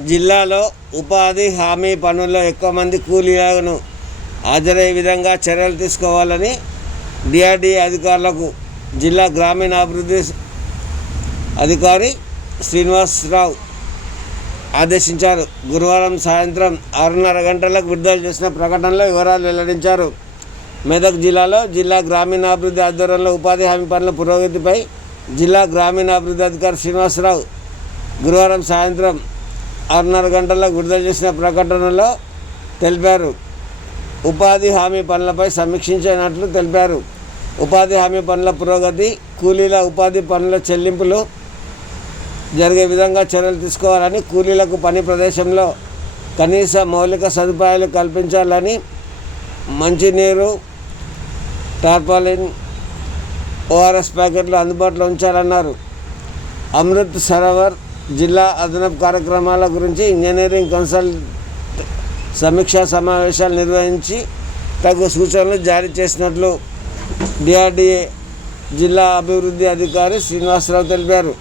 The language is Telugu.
జిల్లాలో ఉపాధి హామీ పనుల్లో ఎక్కువ మంది కూలీలను హాజరయ్యే విధంగా చర్యలు తీసుకోవాలని డిఆర్డీఏ అధికారులకు జిల్లా గ్రామీణాభివృద్ధి అధికారి శ్రీనివాసరావు ఆదేశించారు. గురువారం సాయంత్రం ఆరున్నర గంటలకు విడుదల చేసిన ప్రకటనలో వివరాలు వెల్లడించారు. మెదక్ జిల్లాలో జిల్లా గ్రామీణాభివృద్ధి ఆధ్వర్యంలో ఉపాధి హామీ పనుల పురోగతిపై జిల్లా గ్రామీణాభివృద్ధి అధికారి శ్రీనివాసరావు గురువారం సాయంత్రం ఆరున్నర గంటల్లో విడుదల చేసిన ప్రకటనలో తెలిపారు. ఉపాధి హామీ పనులపై సమీక్షించినట్లు తెలిపారు. ఉపాధి హామీ పనుల పురోగతి కూలీల ఉపాధి పనుల చెల్లింపులు జరిగే విధంగా చర్యలు తీసుకోవాలని కూలీలకు పని ప్రదేశంలో కనీస మౌలిక సదుపాయాలు కల్పించాలని మంచినీరు టార్పాలిన్ ఓఆర్ఎస్ ప్యాకెట్లు అందుబాటులో ఉంచాలన్నారు. అమృత్ సరోవర్ జిల్లా అదనపు కార్యక్రమాల గురించి ఇంజనీరింగ్ కన్సల్ట్ సమీక్షా సమావేశాలు నిర్వహించి తగు సూచనలు జారీ చేసినట్లు డిఆర్డిఏ జిల్లా అభివృద్ధి అధికారి శ్రీనివాసరావు తెలిపారు.